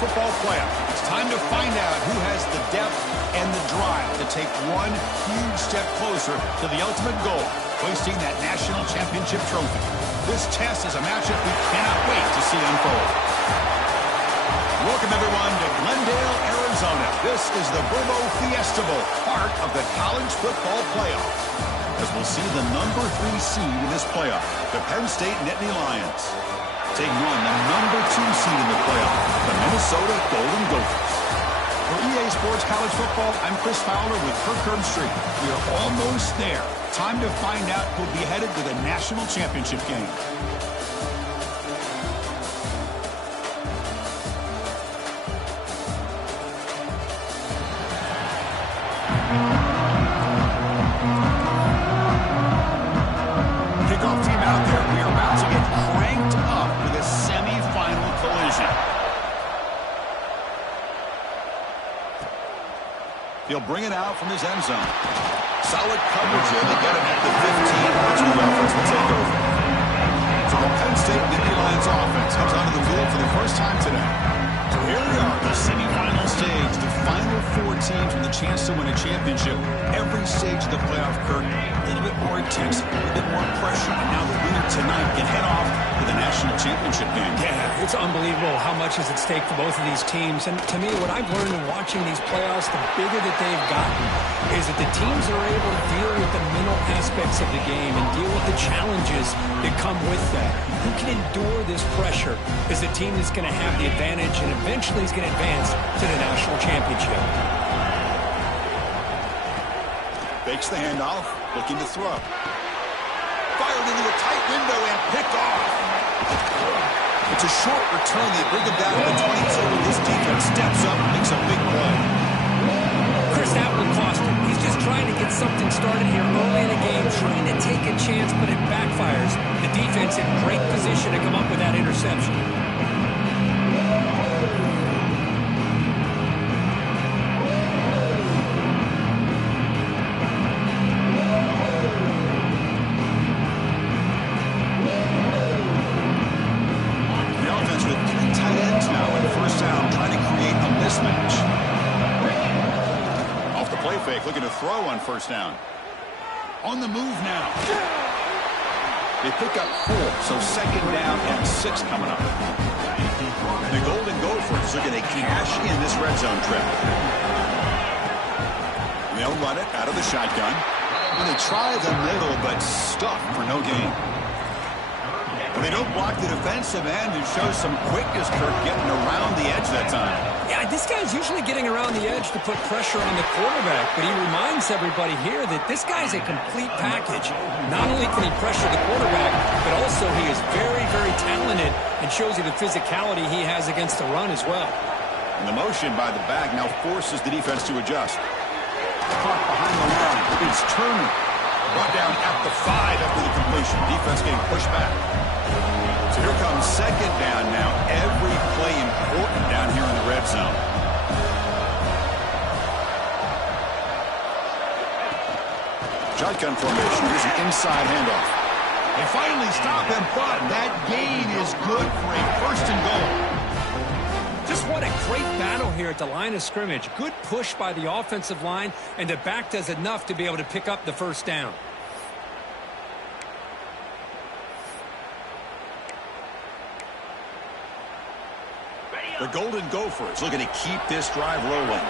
Football Playoff. It's time to find out who has the depth and the drive to take one huge step closer to the ultimate goal, hoisting that national championship trophy. This test is a matchup we cannot wait to see unfold. Welcome, everyone, to Glendale, Arizona. This is the Burbo Fiesta Bowl, part of the College Football Playoff. As we'll see the number 3 seed in this playoff, the Penn State Nittany Lions, taking on the number 2 seed in the playoff, the Minnesota Golden Gophers. For EA Sports College Football, I'm Chris Fowler with Kirk Herbstreit. We are almost there. Time to find out who'll be headed to the national championship game. Kickoff team out there. We are about to get cranked up for this semifinal collision. He'll bring it out from his end zone. Solid coverage here. They get him at the 15. That's where the offense will take over. So the Penn State Nittany Lions offense comes onto the field for the first time today. So here we are, the semifinal stage, the final 4 teams with a chance to win a championship. Every stage of the playoff, Kirk, a little bit more intense, a little bit more pressure, and now the winner tonight can head off to the national championship game. Yeah, it's unbelievable how much is at stake for both of these teams. And to me, what I've learned in watching these playoffs, the bigger that they've gotten, is that the teams are able to deal with the mental aspects of the game and deal with the challenges that come with that. Who can endure this pressure is the team that's going to have the advantage and eventually is going to advance to the national championship. Fakes the handoff, looking to throw. Fired into a tight window and picked off. It's a short return. They bring him down to the 22, and this defense steps up and makes a big play. Chris, that will cost him. He's just trying to get something started here early in the game, trying to take a chance, but it backfires. The defense in great position to come up with that interception. Looking to throw on first down. On the move now. They pick up 4, so second down and 6 coming up. The Golden Gophers are going to cash in this red zone trip. They'll run it out of the shotgun. And they try the middle, but stuck for no gain. They don't block the defensive end and show some quickness, Kirk, getting around the edge that time. Yeah, this guy's usually getting around the edge to put pressure on the quarterback, but he reminds everybody here that this guy's a complete package. Not only can he pressure the quarterback, but also he is very, very talented and shows you the physicality he has against the run as well. And the motion by the back now forces the defense to adjust. Caught behind the line. It's Turner. Brought down at the 5 after the completion. Defense getting pushed back. So here comes second down now. Every play important down here in the red zone. Shotgun formation. Here's an inside handoff. They finally stop him, but that gain is good for a first and goal. Just what a great battle here at the line of scrimmage. Good push by the offensive line, and the back does enough to be able to pick up the first down. The Golden Gophers looking to keep this drive rolling.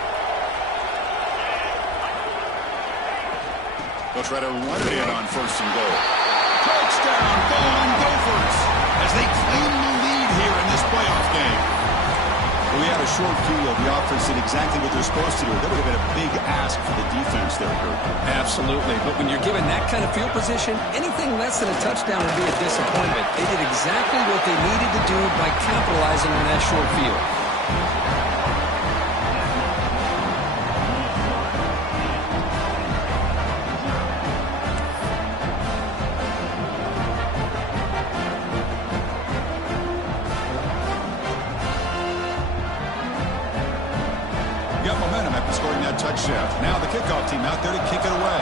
They'll try to run it in on first and goal. Touchdown, Golden Gophers, as they claim the lead here in this playoff game. We had a short field. The offense did exactly what they're supposed to do. That would have been a big ask for the defense there, Kirk. Absolutely. But when you're given that kind of field position, anything less than a touchdown would be a disappointment. They did exactly what they needed to do by capitalizing on that short field. Got momentum after scoring that touchdown. Now the kickoff team out there to kick it away.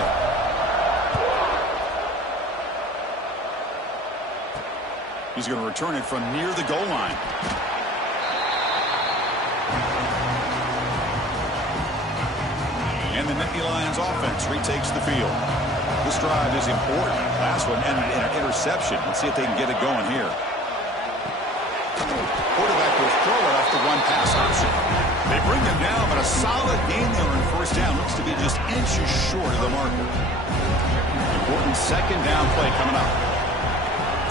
He's going to return it from near the goal line. Nittany Lions offense retakes the field. This drive is important. Last one ended in an interception. Let's see if they can get it going here. Quarterback will throw it off the one-pass option. They bring him down, but a solid gain there on first down. Looks to be just inches short of the marker. Important second down play coming up.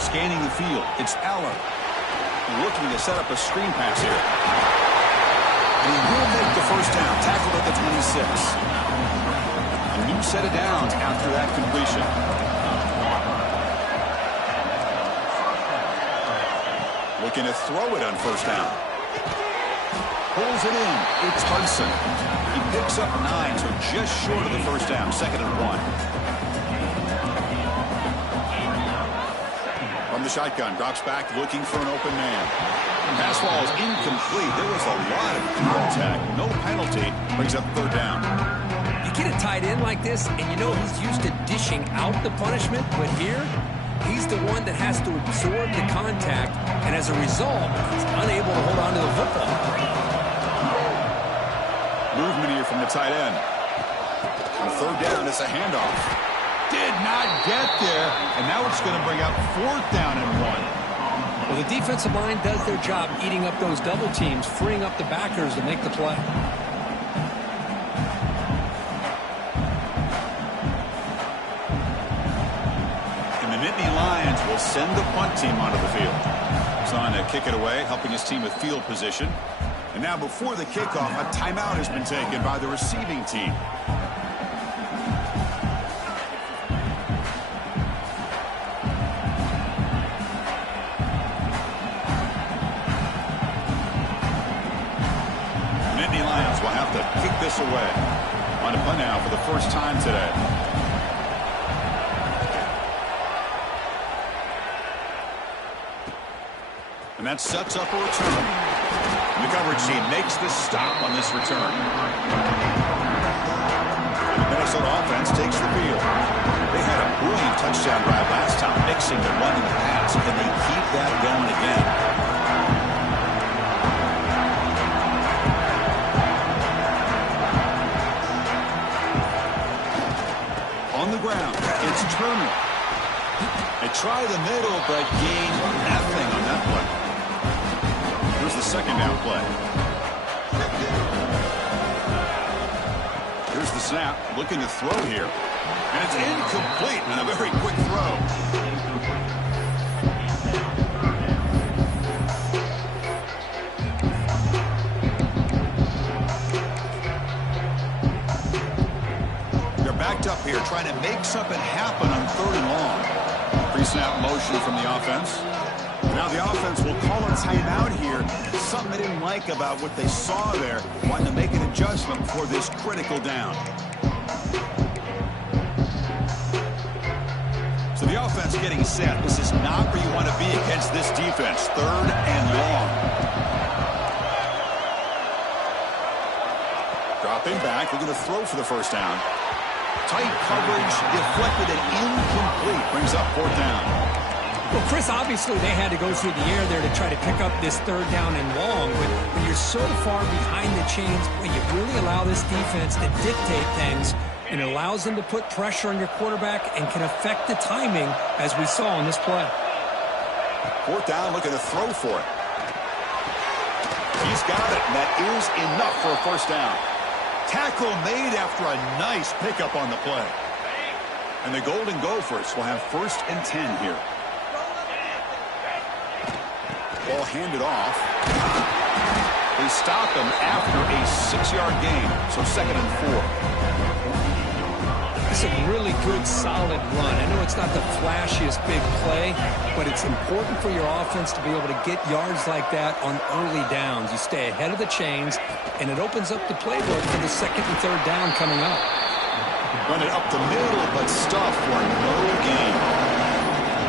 Scanning the field, it's Eller. Looking to set up a screen pass here. And he will make the first down. Tackled at the 26. A new set of downs after that completion. Looking to throw it on first down. Pulls it in. It's Hudson. He picks up 9, so just short of the first down. 2nd and 1. From the shotgun, drops back looking for an open man. Pass ball is incomplete. There was a lot of contact. No penalty. Brings up 3rd down. You get a tight end like this, and you know he's used to dishing out the punishment, but here, he's the one that has to absorb the contact, and as a result, he's unable to hold on to the football. Movement here from the tight end. On 3rd down, it's a handoff. Did not get there, and now it's going to bring up 4th down and 1. Well, the defensive line does their job eating up those double teams, freeing up the backers to make the play. And the Nittany Lions will send the punt team onto the field. He's on to kick it away, helping his team with field position. And now before the kickoff, a timeout has been taken by the receiving team. This away. On a punt now for the first time today. And that sets up a return. The coverage team makes the stop on this return. The Minnesota offense takes the field. They had a brilliant touchdown drive last time, mixing the run and the pass. Can they keep that going again? Ground. It's Turner. They try the middle, but gain nothing on that play. Here's the 2nd down play. Here's the snap. Looking to throw here. And it's incomplete and a very quick throw. Up here trying to make something happen on 3rd and long. Pre-snap motion from the offense. Now the offense will call a timeout here. Something they didn't like about what they saw there. Wanting to make an adjustment for this critical down. So the offense getting set. This is not where you want to be against this defense. 3rd and long. Dropping back. We're going to throw for the first down. Tight coverage, deflected and incomplete. Brings up 4th down. Well, Chris, obviously they had to go through the air there to try to pick up this 3rd down and long. But when you're so far behind the chains, well, you really allow this defense to dictate things. And it allows them to put pressure on your quarterback and can affect the timing, as we saw on this play. 4th down, looking to throw for it. He's got it, and that is enough for a first down. Tackle made after a nice pickup on the play. And the Golden Gophers will have 1st and 10 here. Ball handed off. They stop him after a 6-yard gain, so 2nd and 4. It's a really good, solid run. I know it's not the flashiest big play, but it's important for your offense to be able to get yards like that on early downs. You stay ahead of the chains, and it opens up the playbook for the 2nd and 3rd down coming up. Run it up the middle, but stop for no gain.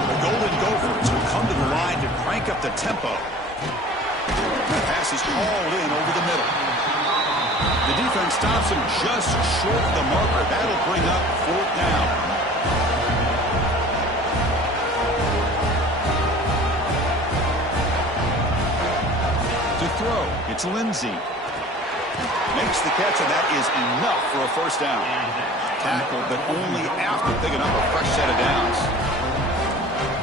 The Golden Gophers will come to the line to crank up the tempo. The pass is hauled in over the middle. The defense stops him just short of the marker. That'll bring up 4th down. To throw, it's Lindsey. Makes the catch, and that is enough for a first down. Tackled, but only after picking up a fresh set of downs.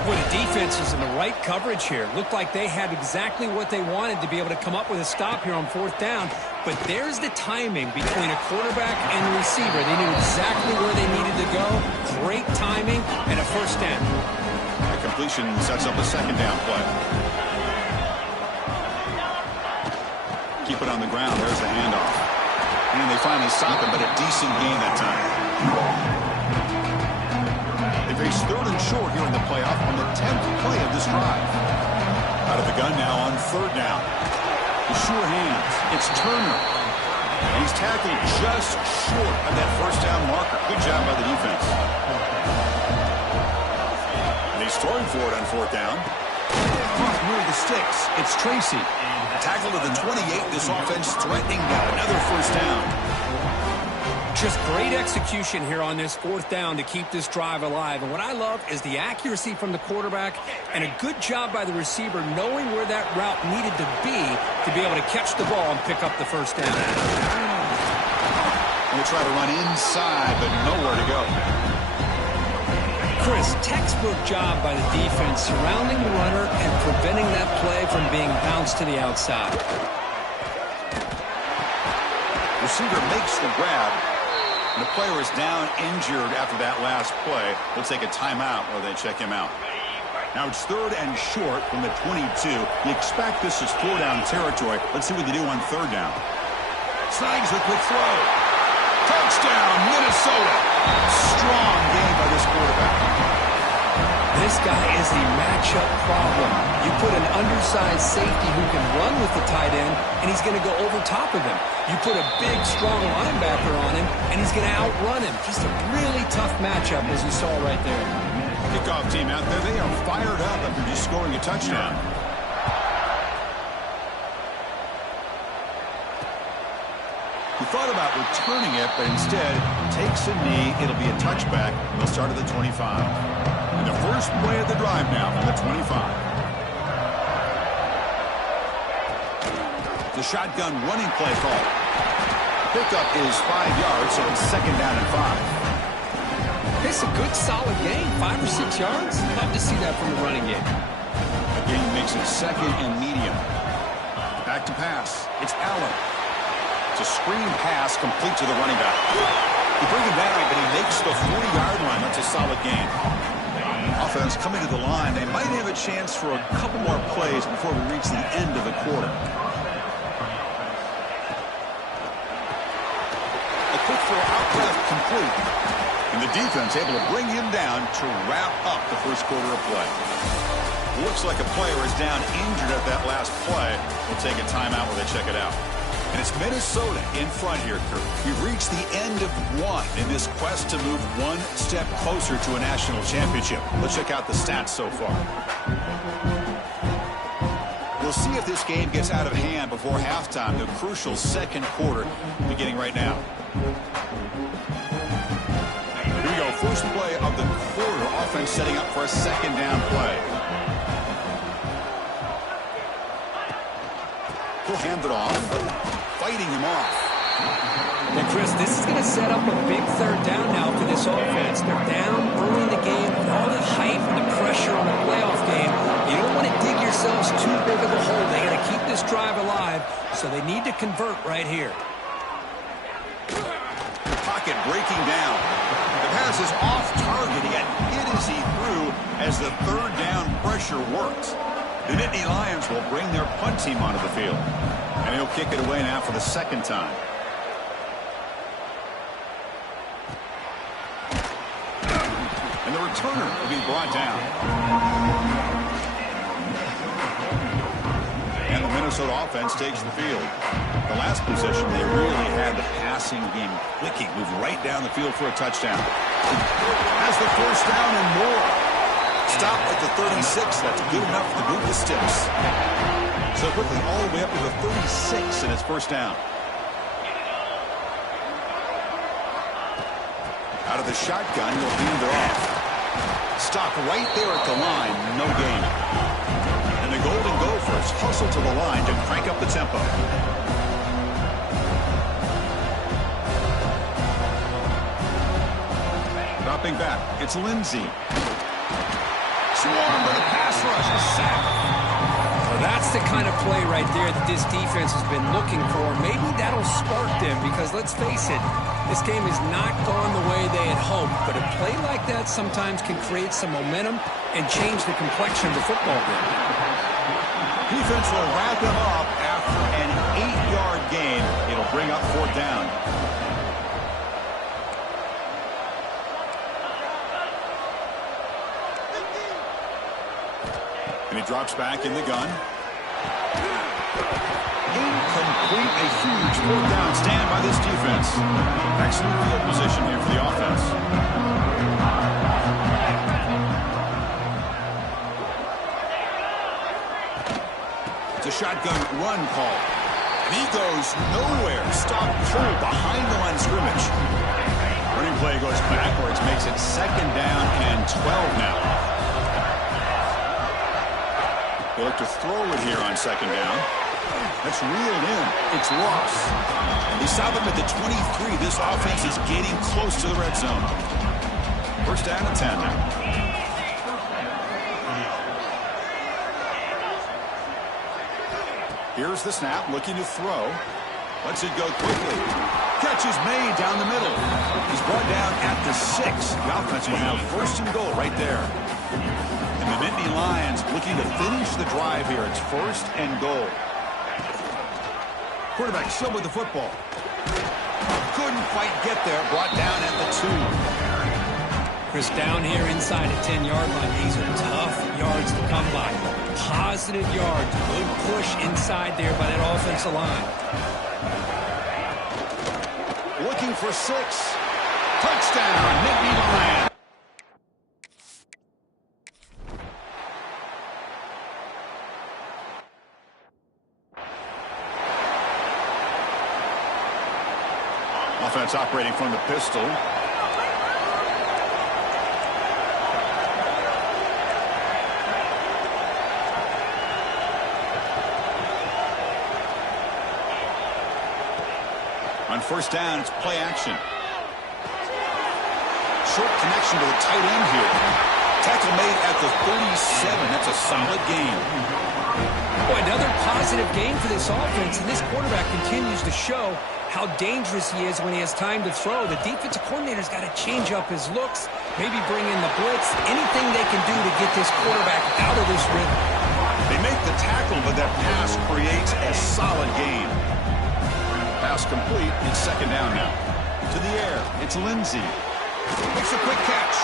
Well, the defense is in the right coverage here. Looked like they had exactly what they wanted to be able to come up with a stop here on fourth down. But there's the timing between a quarterback and the receiver. They knew exactly where they needed to go. Great timing and a first down. That completion sets up a second down play. Keep it on the ground. There's the handoff. And they finally stop him, but a decent gain that time. They face third and short here in the playoff on the 10th play of this drive. Out of the gun now on third down. The sure hands. It's Turner. And he's tackled just short of that first down marker. Good job by the defense. And he's throwing for it on fourth down. Caught near the sticks. It's Tracy. Tackled at the 28. This offense threatening now another first down. Just great execution here on this fourth down to keep this drive alive. And what I love is the accuracy from the quarterback and a good job by the receiver knowing where that route needed to be able to catch the ball and pick up the first down. We'll try to run inside, but nowhere to go. Chris, textbook job by the defense surrounding the runner and preventing that play from being bounced to the outside. Receiver makes the grab. And the player is down injured after that last play. They'll take a timeout while they check him out. Now it's third and short from the 22. You expect this is four-down territory. Let's see what they do on third down. Snags the quick throw. Touchdown, Minnesota. Strong game by this quarterback. This guy is the matchup problem. You put an undersized safety who can run with the tight end, and he's going to go over top of him. You put a big, strong linebacker on him, and he's going to outrun him. Just a really tough matchup, as you saw right there. Kickoff team out there, they are fired up after just scoring a touchdown. He thought about returning it, but instead takes a knee. It'll be a touchback. They'll start at the 25. And the first play of the drive now from the 25. The shotgun running play call. Pickup is 5 yards, so it's second down and 5. It's a good, solid game. 5 or 6 yards. Love to see that from the running game. The game makes it second and medium. Back to pass. It's Allen. It's a screen pass complete to the running back. He brings him down, but he makes the 40-yard line. That's a solid game. Offense coming to the line. They might have a chance for a couple more plays before we reach the end of the quarter. A quick throw out left complete. And the defense able to bring him down to wrap up the first quarter of play. Looks like a player is down injured at that last play. We'll take a timeout while they check it out. And it's Minnesota in front here, Kurt. We've reached the end of one in this quest to move one step closer to a national championship. Let's check out the stats so far. We'll see if this game gets out of hand before halftime, the crucial second quarter beginning right now. Here we go, first play of the quarter. Offense setting up for a second down play. He'll hand it off, fighting him off. Well, Chris, this is going to set up a big third down now for this offense. They're down early in the game with all the hype and the pressure on the playoff game. You don't want to dig yourselves too big of a hole. They got to keep this drive alive, so they need to convert right here. The pocket breaking down. The pass is off target. He got hit as he threw as the third down pressure worked. The Nittany Lions will bring their punt team onto the field. And he'll kick it away now for the second time. And the returner will be brought down. And the Minnesota offense takes the field. The last possession, they really had the passing game clicking. Moved right down the field for a touchdown. Has the first down and more. Stop at the 36. That's good enough to move the sticks. So quickly all the way up to the 36 and it's first down. Out of the shotgun, he'll hand it off. Stop right there at the line. No gain. And the Golden Gophers hustle to the line to crank up the tempo. Stepping back, it's Lindsey. Swarm with a pass rush, a sack. Well, that's the kind of play right there that this defense has been looking for. Maybe that'll spark them because, let's face it, this game has not gone the way they had hoped. But a play like that sometimes can create some momentum and change the complexion of the football game. Defense will wrap him up after an 8-yard gain. It'll bring up 4th down. And he drops back in the gun. Incomplete, a huge 4th down stand by this defense. Excellent field position here for the offense. It's a shotgun run call. And he goes nowhere. Stop cold behind the line of scrimmage. Running play goes backwards, makes it 2nd down and 12 now. They look to throw it here on 2nd down. That's reeled in. It's Ross. He stopped him at the 23. This offense is getting close to the red zone. 1st down and 10 now. Here's the snap, looking to throw. Lets it go quickly. Catch is made down the middle. He's brought down at the 6. The offense will have 1st and goal right there. And the Nittany Lions looking to finish the drive here. It's 1st and goal. Quarterback still with the football. Couldn't quite get there. Brought down at the 2. Chris, down here inside the 10-yard line, these are tough yards to come by. Positive yards. Good push inside there by that offensive line. Looking for 6. Touchdown, Nittany Lions. Offense operating from the pistol. On 1st down, it's play action. Short connection to the tight end here. Tackle made at the 37. That's a solid gain. Boy, another positive game for this offense, and this quarterback continues to show how dangerous he is when he has time to throw. The defensive coordinator's got to change up his looks, maybe bring in the blitz, anything they can do to get this quarterback out of this rhythm. They make the tackle, but that pass creates a solid gain. Pass complete. It's 2nd down now. To the air. It's Lindsey. Makes a quick catch.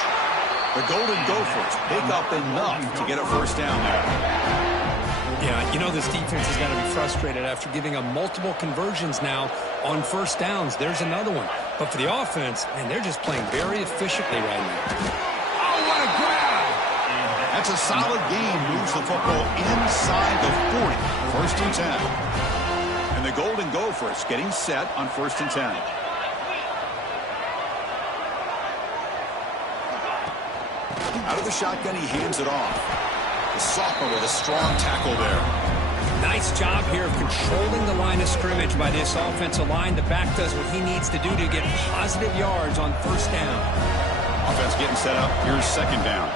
The Golden Gophers pick up enough to get a 1st down there. Yeah, you know this defense has got to be frustrated after giving them multiple conversions now on 1st downs. There's another one. But for the offense, man, they're just playing very efficiently right now. Oh, what a grab! That's a solid gain. Moves the football inside the 40. 1st and 10. And the Golden Gophers getting set on 1st and 10. Out of the shotgun, he hands it off. The sophomore with a strong tackle there. Nice job here of controlling the line of scrimmage by this offensive line. The back does what he needs to do to get positive yards on 1st down. Offense getting set up. Here's 2nd down.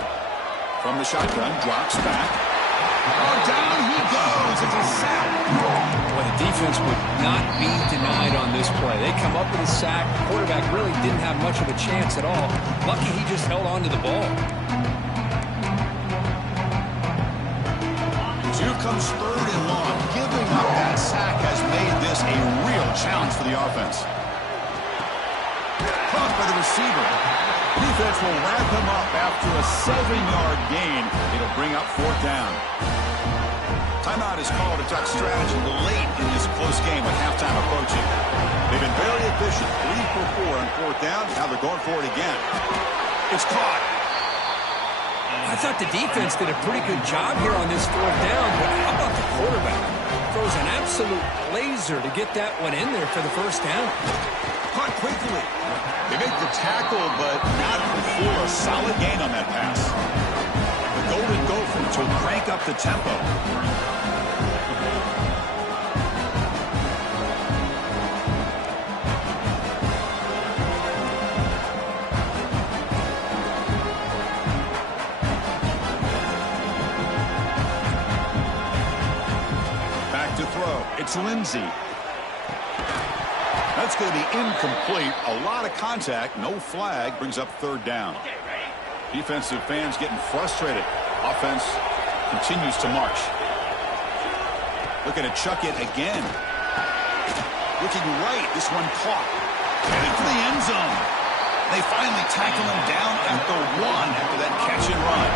From the shotgun, drops back. Oh, down he goes. It's a sack. Well, the defense would not be denied on this play. They come up with a sack. The quarterback really didn't have much of a chance at all. Lucky he just held on to the ball. Here comes 3rd and long. Giving up that sack has made this a real challenge for the offense. Caught by the receiver. Defense will wrap him up after a 7-yard gain. It'll bring up 4th down. Timeout is called to talk strategy late in this close game with halftime approaching. They've been very efficient. 3 for 4 on 4th down. Now they're going for it again. It's caught. I thought the defense did a pretty good job here on this 4th down, but how about the quarterback? Throws an absolute laser to get that one in there for the 1st down. Caught quickly. They make the tackle, but not before a solid gain on that pass. The Golden Gophers will crank up the tempo. Here's Lindsey. That's going to be incomplete. A lot of contact. No flag. Brings up third down. Defensive fans getting frustrated. Offense continues to march. Looking to chuck it again. Looking right. This one caught. Headed for the end zone. They finally tackle him down at the 1 after that catch and run.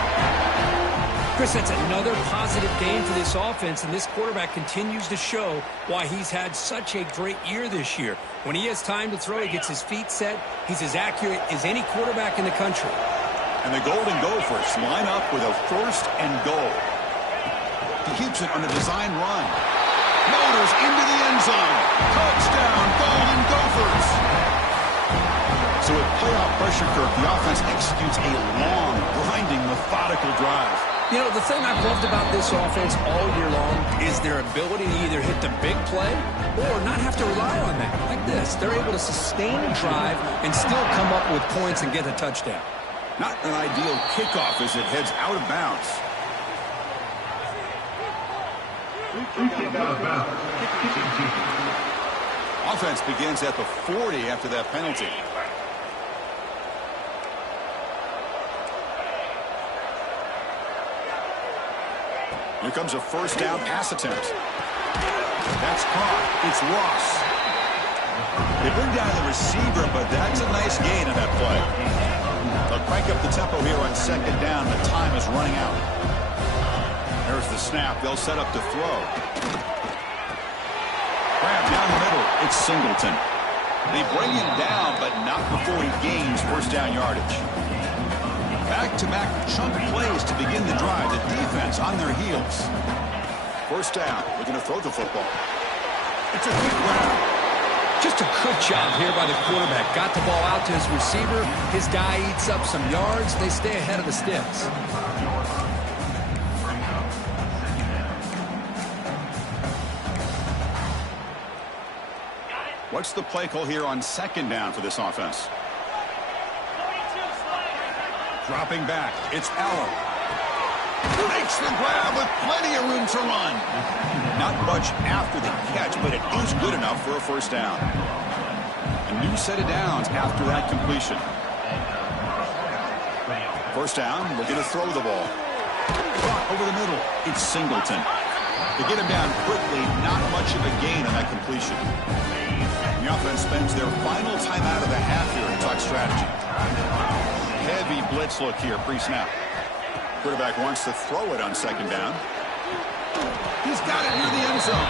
Chris, that's another positive game for this offense, and this quarterback continues to show why he's had such a great year this year. When he has time to throw, he gets his feet set. He's as accurate as any quarterback in the country. And the Golden Gophers line up with a 1st and goal. He keeps it on a design run. Motors into the end zone. Touchdown, Golden Gophers. So with playoff pressure, Kirk, the offense executes a long, grinding, methodical drive. You know, the thing I've loved about this offense all year long is their ability to either hit the big play or not have to rely on that. Like this, they're able to sustain a drive and still come up with points and get a touchdown. Not an ideal kickoff as it heads out of bounds. Offense begins at the 40 after that penalty. Here comes a 1st down pass attempt. That's caught. It's Ross. They bring down the receiver, but that's a nice gain on that play. They'll crank up the tempo here on 2nd down. The time is running out. There's the snap. They'll set up to throw. Grab down the middle. It's Singleton. They bring him down, but not before he gains 1st down yardage. Back-to-back chunk plays to begin the drive. The defense on their heels. 1st down. Looking to throw the football. It's a quick grab. Just a good job here by the quarterback. Got the ball out to his receiver. His guy eats up some yards. They stay ahead of the sticks. What's the play call here on 2nd down for this offense? Dropping back. It's Allen. Makes the grab with plenty of room to run. Not much after the catch, but it is good enough for a 1st down. A new set of downs after that completion. 1st down, looking to throw the ball. Over the middle, it's Singleton. They get him down quickly, not much of a gain on that completion. And the offense spends their final timeout of the half here to talk strategy. Heavy blitz look here pre-snap. Quarterback wants to throw it on 2nd down. He's got it near the end zone.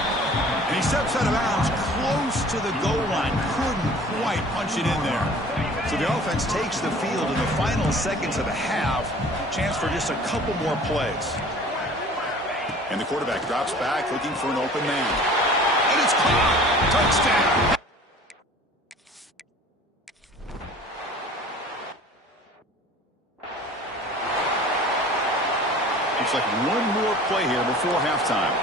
And he steps out of bounds close to the goal line. Couldn't quite punch it in there. So the offense takes the field in the final seconds of the half. Chance for just a couple more plays. And the quarterback drops back looking for an open man. And it's caught. Touchdown. Looks like one more play here before halftime.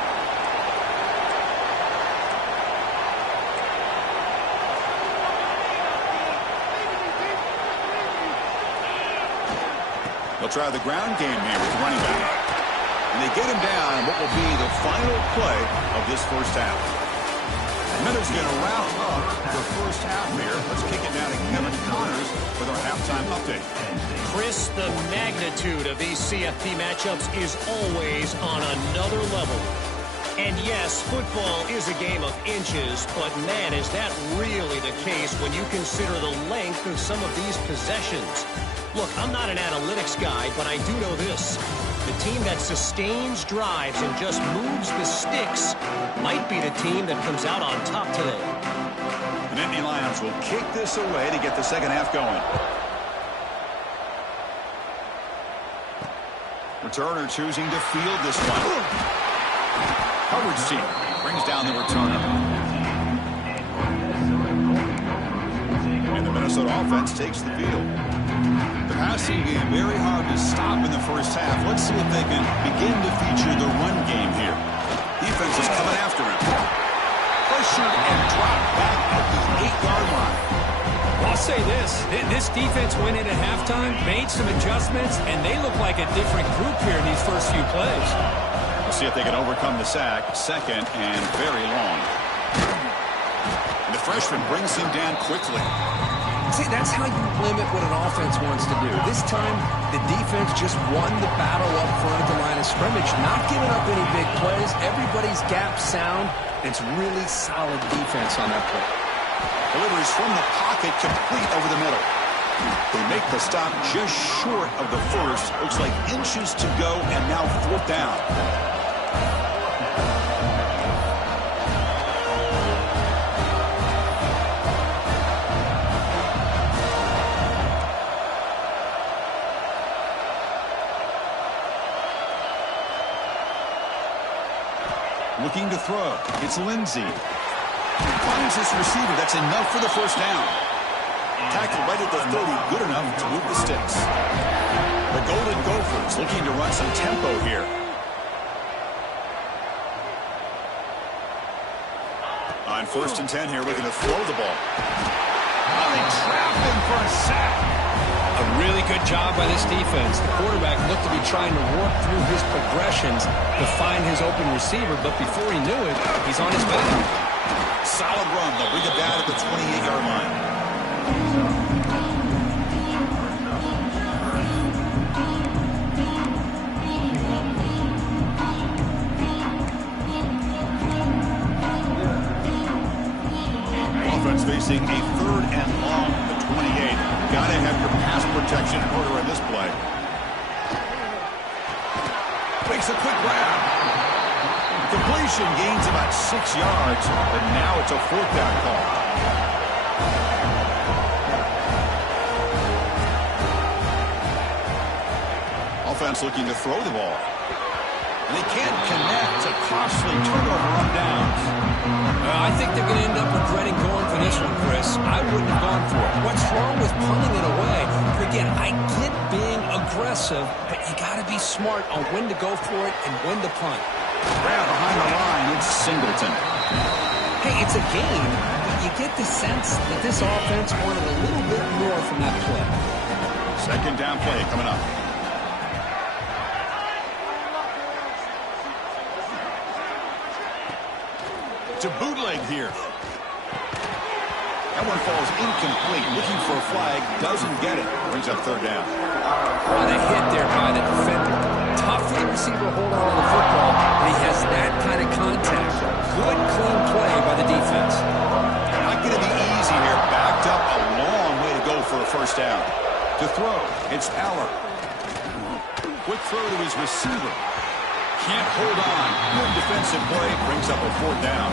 They'll try the ground game here with the running back. And they get him down in what will be the final play of this 1st half. Minutes going to round up the 1st half here. Let's kick it down to Kevin Connors with our halftime update. Chris, the magnitude of these CFP matchups is always on another level. And yes, football is a game of inches, but man, is that really the case when you consider the length of some of these possessions. Look, I'm not an analytics guy, but I do know this. The team that sustains drives and just moves the sticks might be the team that comes out on top today. The Nittany Lions will kick this away to get the 2nd half going. Returner choosing to field this one. Hubbard's team brings down the returner. And the Minnesota offense takes the field. The passing game very hard to stop in the 1st half. Let's see if they can begin to feature the run game here. Defense is coming after him. Pressured and dropped back at the 8-yard line. Well, I'll say this defense went in at halftime, made some adjustments, and they look like a different group here in these first few plays. see if they can overcome the sack. Second and very long. And the freshman brings him down quickly. See, that's how you limit what an offense wants to do. This time, the defense just won the battle up front at the line of scrimmage, not giving up any big plays. Everybody's gap sound. It's really solid defense on that play. Delivers from the pocket, complete over the middle. They make the stop just short of the first. Looks like inches to go, and now fourth down. Looking to throw. It's Lindsey. Finds his receiver. That's enough for the first down. Tackle right at the 30. Good enough to move the sticks. The Golden Gophers looking to run some tempo here. On 1st and 10 here, looking to throw the ball. Oh, they trap him for a sack. A really good job by this defense. The quarterback looked to be trying to work through his progressions to find his open receiver, but before he knew it, he's on his back. Solid run. They'll bring it down at the 28-yard line. Offense facing a 3rd and long at the 28. Got to have your pass protection in order in this play. Makes a quick grab. Completion, gains about 6 yards, but now it's a 4th down call. Offense looking to throw the ball. And they can't connect. A costly turnover on downs. I think they're going to end up regretting going for this one, Chris. I wouldn't have gone for it. What's wrong with punting it away? But again, I get being aggressive, but you got to be smart on when to go for it and when to punt. Grab behind the line, it's Singleton. Hey, it's a game, but you get the sense that this offense wanted a little bit more from that play. 2nd down play coming up. To bootleg here. That one falls incomplete. Looking for a flag. Doesn't get it. Brings up 3rd down. What a hit there by the defender. Tough for the receiver to hold on to the football, but he has that kind of contact. Good, clean play by the defense. Not going to be easy here. Backed up a long way to go for a 1st down. To throw, it's Aller. Quick throw to his receiver. Can't hold on. Good defensive play. Brings up a 4th down.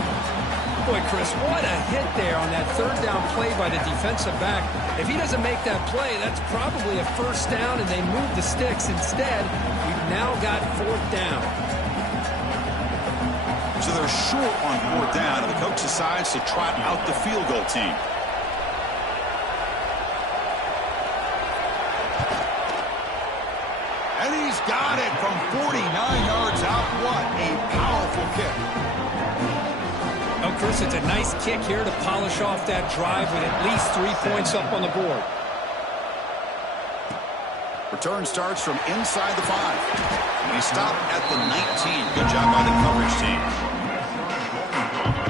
Boy, Chris, what a hit there on that 3rd down play by the defensive back. If he doesn't make that play, that's probably a 1st down, and they move the sticks. Instead, we've now got 4th down. So they're short on 4th down, and the coach decides to trot out the field goal team. And he's got it from 49 yards out. What a powerful kick. Oh, Chris, it's a nice kick here to polish off that drive with at least 3 points up on the board. Return starts from inside the 5. And he stopped at the 19. Good job by the coverage team.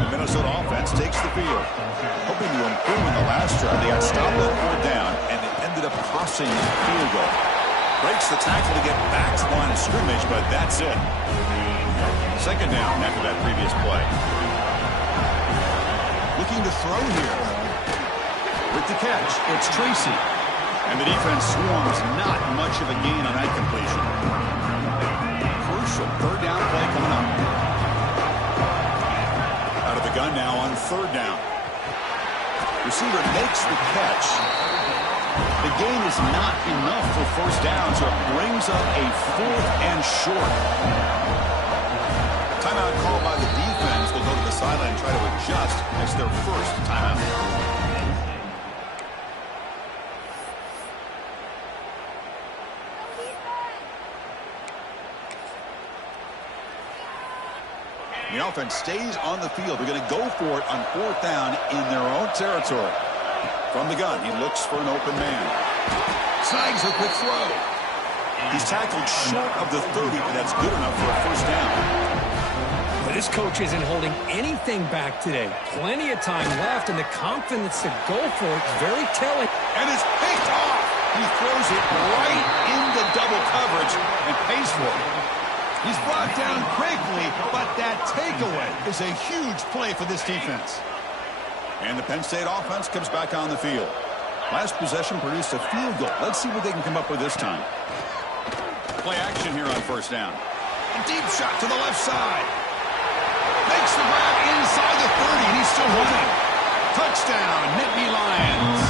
The Minnesota offense takes the field. Hoping to improve in the last drive. They got stopped at 4th down, and it ended up costing them a field goal. Breaks the tackle to get back to the line of scrimmage, but that's it. 2nd down after that previous play. Looking to throw here. With the catch, it's Tracy. And the defense swarms. Not much of a gain on that completion. Crucial 3rd down play coming up. Out of the gun now on 3rd down. Receiver makes the catch. The gain is not enough for 1st down, so it brings up a 4th and short. Timeout called by the defense. They'll go to the sideline and try to adjust. It's their 1st timeout. The offense stays on the field. They're going to go for it on 4th down in their own territory. From the gun, he looks for an open man. Snags a quick throw. He's tackled short of the 30, but that's good enough for a first down. But this coach isn't holding anything back today. Plenty of time left, and the confidence to go for it is very telling. And it's picked off. He throws it right into double coverage and pays for it. He's brought down quickly, but that takeaway is a huge play for this defense. And the Penn State offense comes back on the field. Last possession produced a field goal. Let's see what they can come up with this time. Play action here on first down. A deep shot to the left side. Makes the grab inside the 30, and he's still running. Touchdown, Nittany Lions.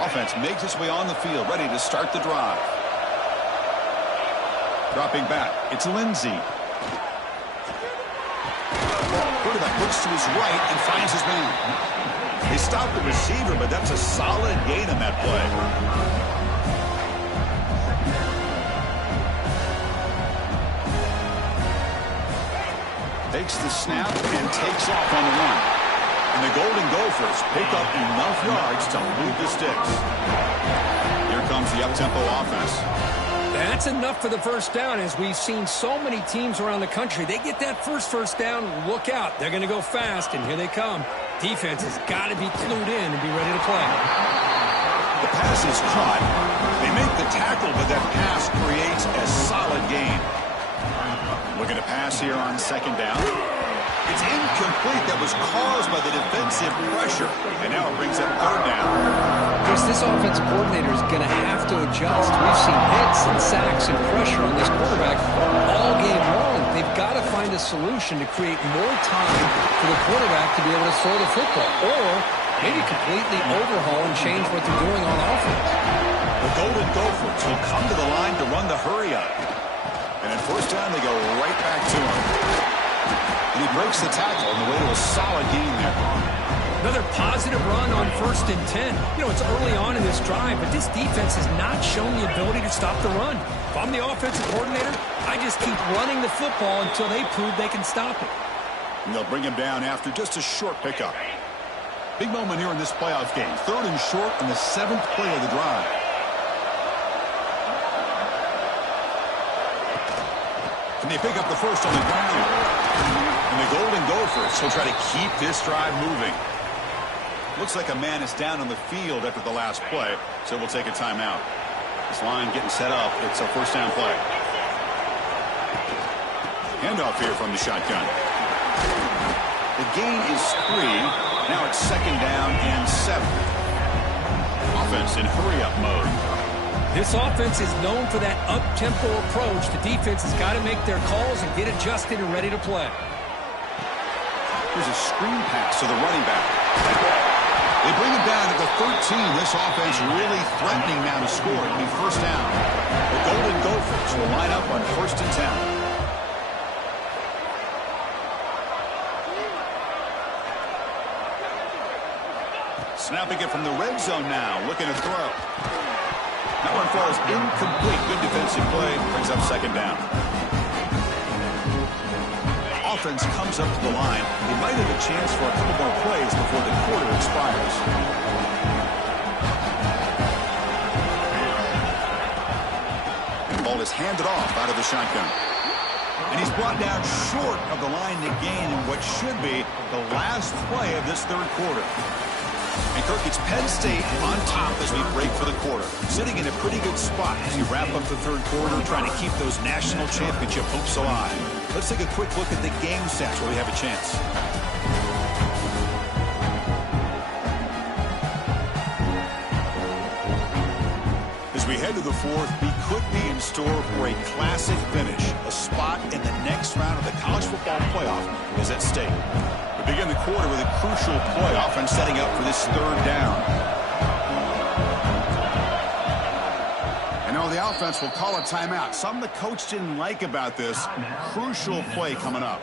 Offense makes its way on the field, ready to start the drive. Dropping back, it's Lindsey. Quarterback looks to his right and finds his man. They stopped the receiver, but that's a solid gain on that play. Takes the snap and takes off on the run. And the Golden Gophers pick up enough yards to move the sticks. Here comes the up-tempo offense. That's enough for the first down. As we've seen so many teams around the country, they get that first down, look out. They're going to go fast, and here they come. Defense has got to be clued in and be ready to play. The pass is caught. They make the tackle, but that pass creates a solid gain. Looking to pass here on second down. It's incomplete. That was caused by the defensive pressure. And now it brings up third down. Chris, this offensive coordinator is going to have to adjust. We've seen hits and sacks and pressure on this quarterback all game long. They've got to find a solution to create more time for the quarterback to be able to throw the football. Or maybe completely overhaul and change what they're doing on offense. The Golden Gophers will come to the line to run the hurry up. And at first down, they go right back to him. And he breaks the tackle on the way to a solid gain there. Another positive run on 1st and 10. You know, it's early on in this drive, but this defense has not shown the ability to stop the run. If I'm the offensive coordinator, I just keep running the football until they prove they can stop it. And they'll bring him down after just a short pickup. Big moment here in this playoff game. 3rd and short in the 7th play of the drive. And they pick up the first on the ground. And the Golden Gophers will try to keep this drive moving. Looks like a man is down on the field after the last play, so we'll take a timeout. This line getting set up. It's a first down play. Handoff here from the shotgun. The gain is 3. Now it's 2nd down and 7. Offense in hurry-up mode. This offense is known for that up-tempo approach. The defense has got to make their calls and get adjusted and ready to play. Here's a screen pass to the running back. They bring him down at the 13. This offense really threatening now to score. It'll be first down. The Golden Gophers will line up on 1st and 10. Snapping it from the red zone now. Looking to throw. That one falls incomplete. Good defensive play. Brings up 2nd down. Offense comes up to the line. They might have a chance for a couple more plays before the quarter expires. And the ball is handed off out of the shotgun. And he's brought down short of the line to gain in what should be the last play of this 3rd quarter. And Kirk, it's Penn State on top as we break for the quarter. Sitting in a pretty good spot as you wrap up the 3rd quarter, trying to keep those national championship hopes alive. Let's take a quick look at the game stats where we have a chance. As we head to the 4th, we could be in store for a classic finish. A spot in the next round of the college football playoff is at stake. We begin the quarter with a crucial play, offense setting up for this 3rd down. And now the offense will call a timeout. Something the coach didn't like about this. Crucial play coming up.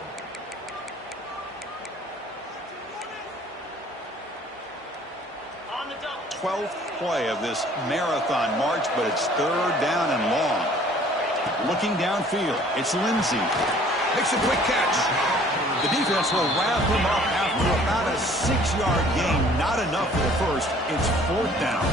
On the double. 12th play of this marathon march, but it's 3rd down and long. Looking downfield, it's Lindsey. Makes a quick catch. The defense will wrap him up after about a 6-yard gain. Not enough for the first. It's 4th down.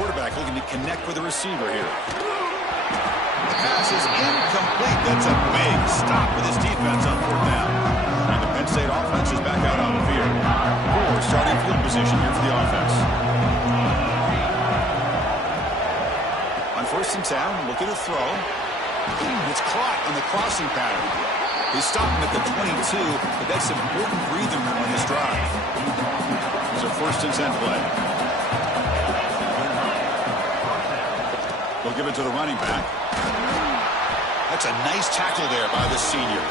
Quarterback looking to connect with the receiver here. The pass is incomplete. That's a big stop with his defense on 4th down. And the Penn State offense is back out on the field. Poor starting field position here for the offense. On 1st and 10, looking to throw. It's caught on the crossing pattern. They stop him at the 22, but that's important breathing room on this drive. It's a 1st and 10 play. They'll give it to the running back. That's a nice tackle there by the senior.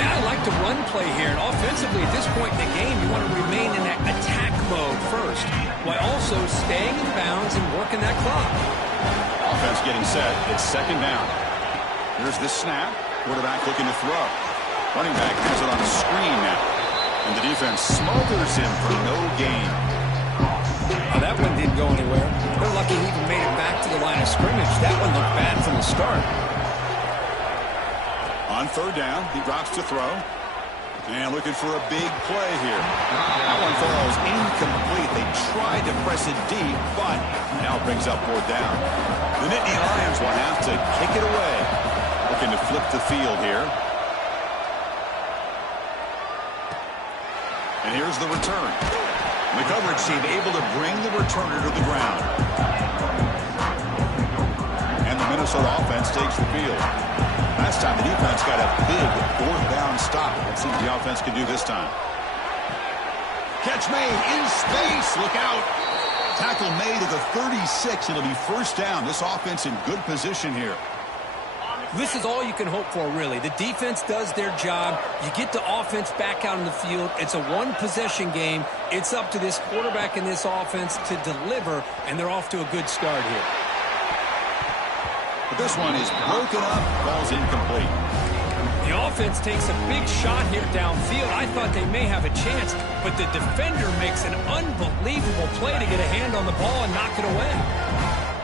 Yeah, I like the run play here. And offensively, at this point in the game, you want to remain in that attack mode first, while also staying in bounds and working that clock. Offense getting set. It's 2nd down. Here's the snap. Quarterback looking to throw. Running back has it on the screen now. And the defense smothers him for no gain. Oh, that one didn't go anywhere. They're lucky he even made it back to the line of scrimmage. That one looked bad from the start. On 3rd down, he drops to throw. And looking for a big play here. That one falls incomplete. They tried to press it deep, but now it brings up 4th down. The Nittany Lions will have to kick it away. Looking to flip the field here. And here's the return. The coverage team able to bring the returner to the ground. And the Minnesota offense takes the field. Last time the defense got a big 4th down stop. Let's see what the offense can do this time. Catch made in space. Look out. Tackle made at the 36. It'll be 1st down. This offense in good position here. This is all you can hope for, really. The defense does their job. You get the offense back out on the field. It's a one-possession game. It's up to this quarterback and this offense to deliver, and they're off to a good start here. But this one is broken up. Ball's incomplete. The offense takes a big shot here downfield. I thought they may have a chance, but the defender makes an unbelievable play to get a hand on the ball and knock it away.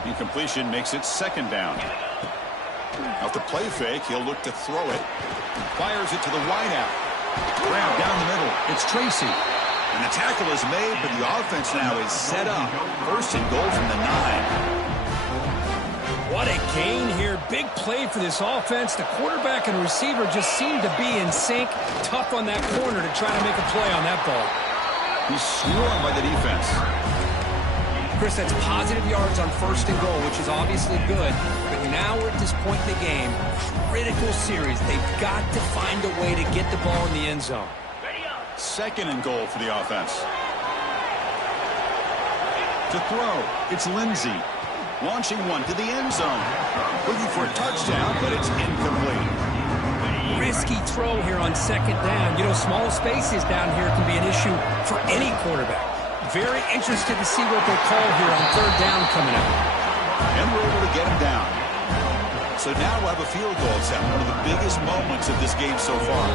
Incompletion makes it 2nd down. Off the play fake, he'll look to throw it. Fires it to the wideout. Grab down the middle. It's Tracy. And the tackle is made, but the offense now is set up. 1st and goal from the 9. What a gain here. Big play for this offense. The quarterback and receiver just seem to be in sync. Tough on that corner to try to make a play on that ball. He's swarmed by the defense. Chris, that's positive yards on 1st and goal, which is obviously good. But now we're at this point in the game. Critical series. They've got to find a way to get the ball in the end zone. 2nd and goal for the offense. To throw, it's Lindsey. Launching one to the end zone. Looking for a touchdown, but it's incomplete. Risky throw here on 2nd down. You know, small spaces down here can be an issue for any quarterback. Very interested to see what they'll call here on 3rd down coming up. And we're able to get him down. So now we'll have a field goal attempt, one of the biggest moments of this game so far.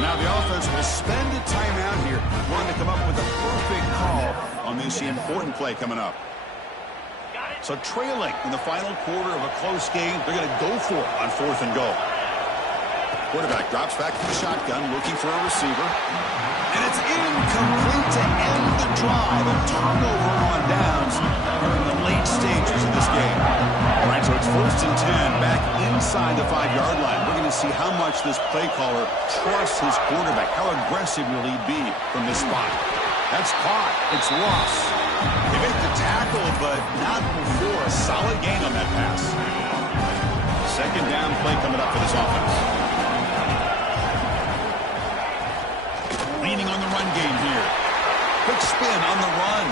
Now the offense will spend a timeout here, wanting to come up with a perfect call on this important play coming up. So trailing in the final quarter of a close game, they're going to go for it on 4th and goal. Quarterback drops back to the shotgun, looking for a receiver. And it's incomplete to end the drive. A turnover on downs during the late stages of this game. All right, so it's 1st and 10, back inside the 5-yard line. We're going to see how much this play caller trusts his quarterback. How aggressive will he be from this spot? That's caught. It's lost. They make the tackle, but not before a solid gain on that pass. 2nd down play coming up for this offense. Leaning on the run game here. Quick spin on the run.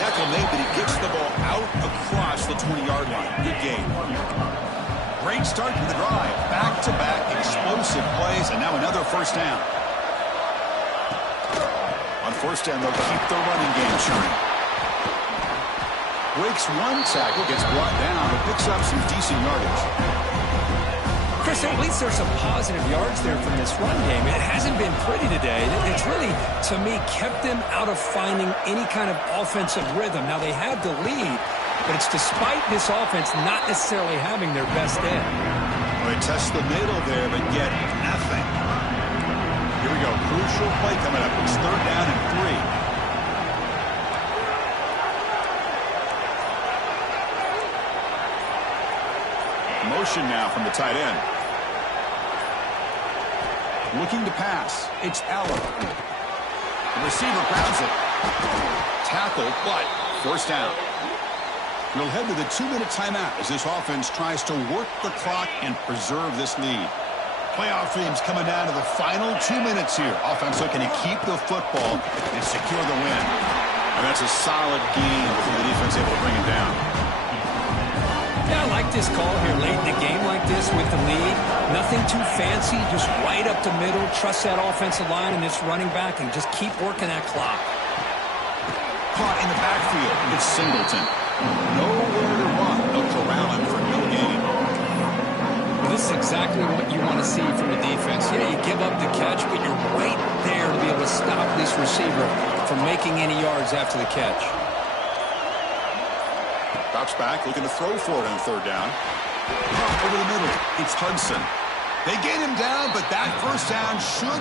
Tackle made, but he kicks the ball out across the 20-yard line. Good game. Great start to the drive. Back-to-back explosive plays, and now another 1st down. On 1st down, they'll keep the running game churning. Breaks one tackle, gets brought down, but picks up some decent yardage. Chris, at least there's some positive yards there from this run game. It hasn't been pretty today. It's really, to me, kept them out of finding any kind of offensive rhythm. Now, they had the lead, but it's despite this offense not necessarily having their best day. Well, they test the middle there, but get nothing. Here we go. Crucial play coming up. It's 3rd down and 3. Motion now from the tight end. Looking to pass. It's Allen. The receiver grabs it. Tackle, but 1st down. We'll head to the 2-minute timeout as this offense tries to work the clock and preserve this lead. Playoff themes coming down to the final 2 minutes here. Offense looking to keep the football and secure the win. And that's a solid game before the defense able to bring it down. Yeah, I like this call here late in the game like this with the lead. Nothing too fancy, just right up the middle. Trust that offensive line and this running back and just keep working that clock. Caught in the backfield. It's Singleton. Nowhere to run. They'll corral him for no gain. Well, this is exactly what you want to see from the defense. Yeah, you give up the catch, but you're right there to be able to stop this receiver from making any yards after the catch. Drops back, looking to throw for it on 3rd down. Over the middle, it's Hudson. They get him down, but that 1st down should